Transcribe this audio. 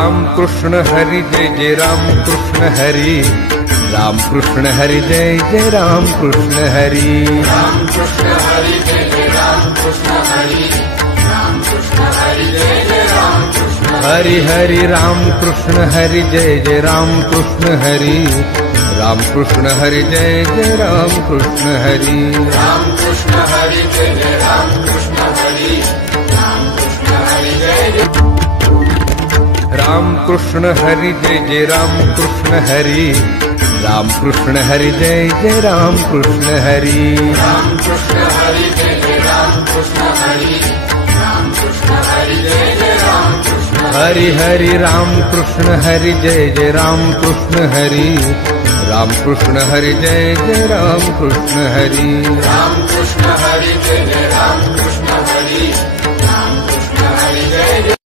Ram Krishna Hari Jai Jai Ram Krishna Hari, Ram Krishna Hari Jai Jai Ram Krishna Hari, Ram Krishna Hari Jai Jai Ram Krishna Hari, Ram Krishna Hari Jai Jai Ram Krishna Hari Hari Ram Krishna Hari Jai Jai Ram Krishna Hari, Ram Krishna Hari Jai Jai Ram Krishna Hari, Ram Krishna Hari Jai Jai Ram Krishna Hari, Ram Krishna Hari Jai Jai Ram Krishna Hari Jai Jai Ram Krishna Hari, Ram Krishna Hari Jai Jai Ram Krishna Hari, Ram Krishna Hari Jai Jai Ram Krishna Hari, Ram Krishna Hari Jai Jai Ram Krishna Hari Hari Ram Krishna Hari Jai Jai Ram Krishna Hari, Ram Krishna Hari Jai Jai Ram Krishna Hari, Ram Krishna Hari Jai Jai Ram Krishna Hari, Ram Krishna Hari Jai Jai